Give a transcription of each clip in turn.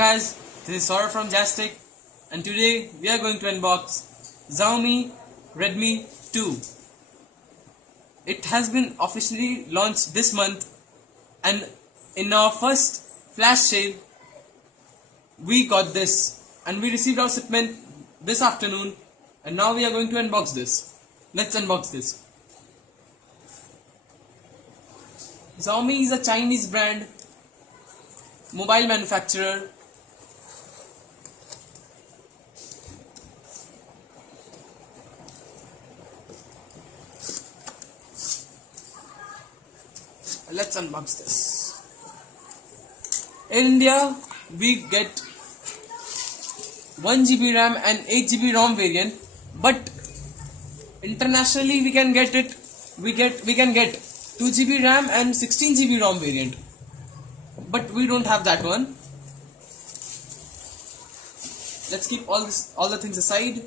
Guys, this is Saurabh from Jastic, and today we are going to unbox Xiaomi Redmi 2. It has been officially launched this month, and in our first flash sale we got this, and we received our shipment this afternoon, and now we are going to unbox this. Let's unbox this. Xiaomi is a Chinese brand, mobile manufacturer. Let's unbox this. In India, we get 1 GB RAM and 8 GB ROM variant, but internationally we can get 2 GB RAM and 16 GB ROM variant, but we don't have that one. Let's keep all the things aside.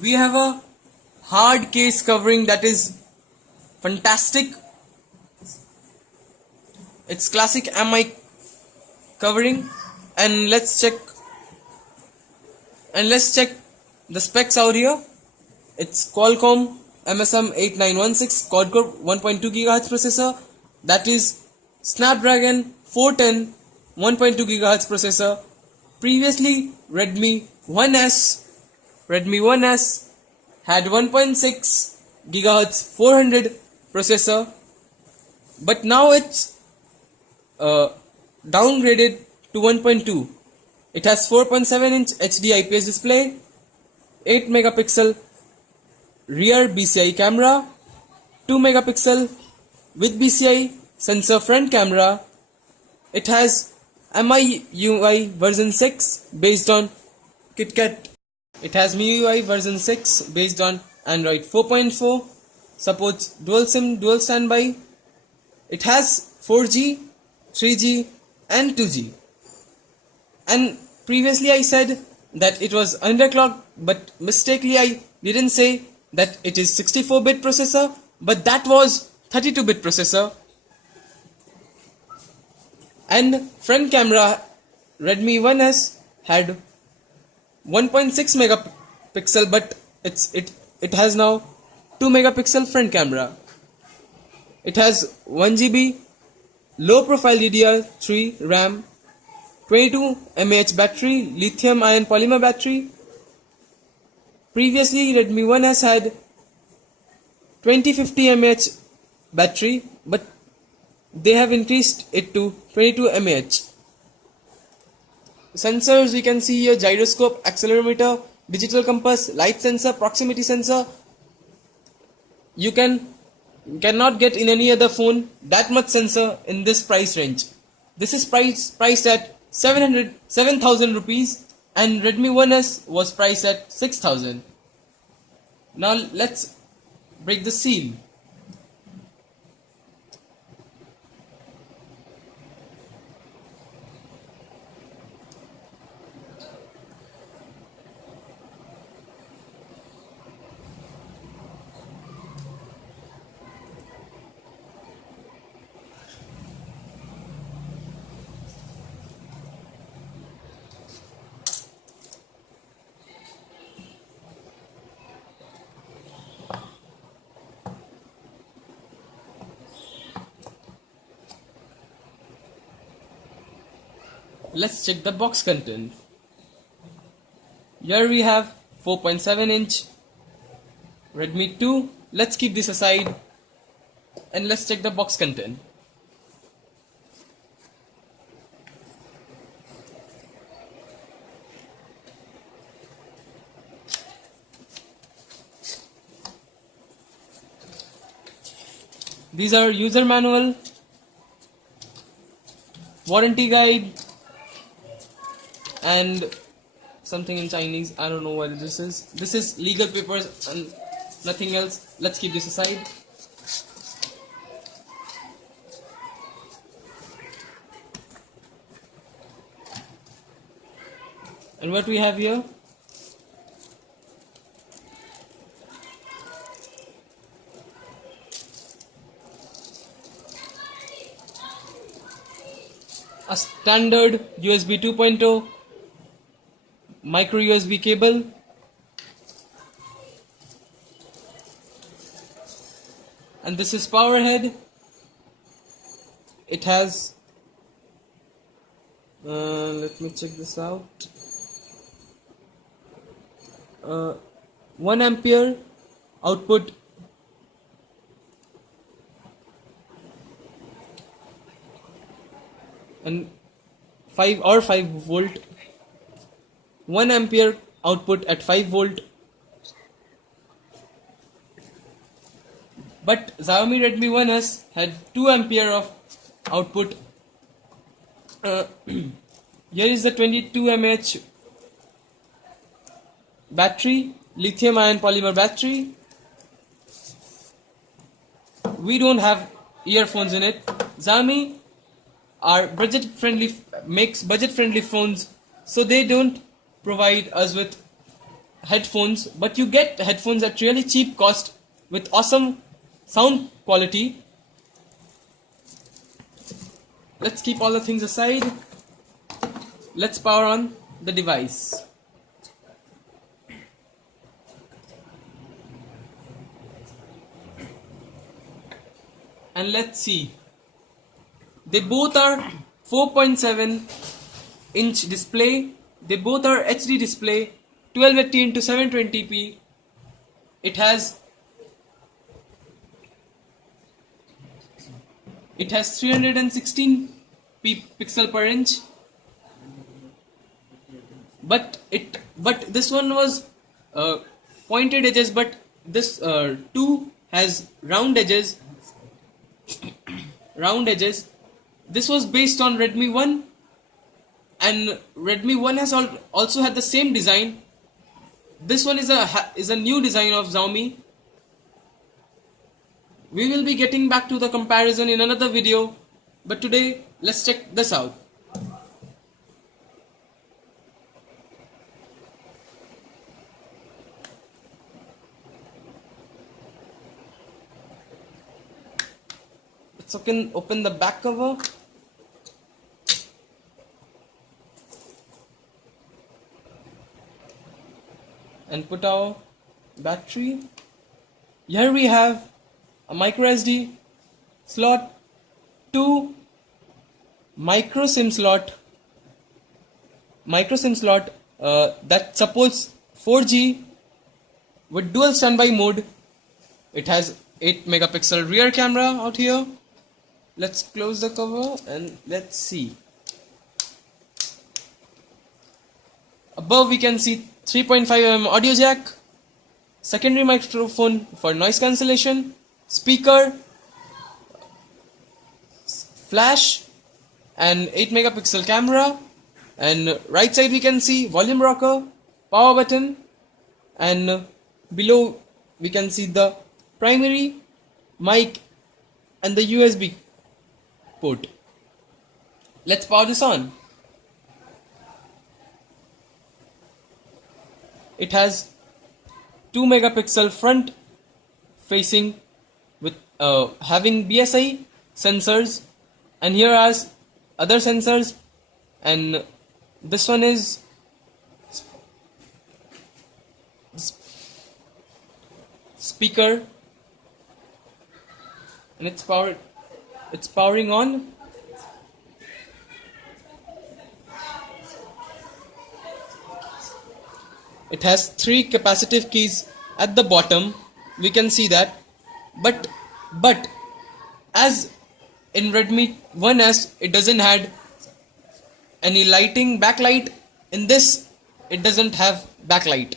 We have a hard case covering that is fantastic. It's classic MI covering, and let's check the specs out here. It's Qualcomm MSM 8916 quad-core 1.2 GHz processor, that is Snapdragon 410 1.2 GHz processor. Previously Redmi 1S had 1.6 GHz 400 processor, but now it's downgraded to 1.2. It has 4.7-inch HD IPS display, 8 megapixel rear BCI camera, 2 megapixel with BCI sensor front camera. It has MIUI version 6 based on KitKat. It has MIUI version 6 based on Android 4.4. Supports dual SIM, dual standby. It has 4G, 3G and 2G. And previously I said that it was underclocked, but mistakenly I didn't say that it is 64-bit processor, but that was 32-bit processor. And front camera, Redmi 1S had 1.6 megapixel, but it has now 2 megapixel front camera. It has 1 GB low profile DDR3 RAM, 22 mAh battery, lithium ion polymer battery. Previously Redmi 1S had 2050 mAh battery, but they have increased it to 22 mAh. Sensors we can see here: gyroscope, accelerometer, digital compass, light sensor, proximity sensor. You cannot get in any other phone that much sensor in this price range. This is priced at 7,000 rupees, and Redmi 1S was priced at 6,000. Now let's break the seal. Let's check the box content. Here we have 4.7-inch Redmi 2. Let's keep this aside and let's check the box content. These are user manual, warranty guide, and something in Chinese. I don't know what this is. This is legal papers and nothing else. Let's keep this aside. And what we have here? a standard USB 2.0 micro USB cable, and this is power head. It has let me check this out. 1 ampere output, and 5 volt, 1 ampere output at 5 volt. But Xiaomi Redmi 1S had 2 ampere of output. Here is the 22 mAh battery, lithium ion polymer battery. We don't have earphones in it. Xiaomi makes budget friendly phones, so they don't provide us with headphones, but you get headphones at really cheap cost with awesome sound quality. Let's keep all the things aside. Let's power on the device. And let's see. They both are 4.7 inch display. They both are HD display, 1280 into 720p. It has 316 pixel per inch. But this one was pointed edges, but this 2 has round edges. This was based on Redmi 1, and Redmi 1 has also had the same design. This one is a new design of Xiaomi. We will be getting back to the comparison in another video, but today let's check this out. Let's open the back cover. And put our battery. Here we have a micro SD slot, 2 micro SIM slot that supports 4G with dual standby mode. It has 8 megapixel rear camera out here. Let's close the cover and let's see. Above we can see 3.5mm audio jack, secondary microphone for noise cancellation, speaker, flash, and 8 megapixel camera. And right side we can see volume rocker, power button, and below we can see the primary mic and the USB port. Let's power this on. It has 2 megapixel front facing with having BSI sensors, and here are other sensors, and this one is speaker, and it's powering on. It has 3 capacitive keys at the bottom. We can see that, but as in Redmi 1S, it doesn't have any lighting backlight. In this, it doesn't have backlight.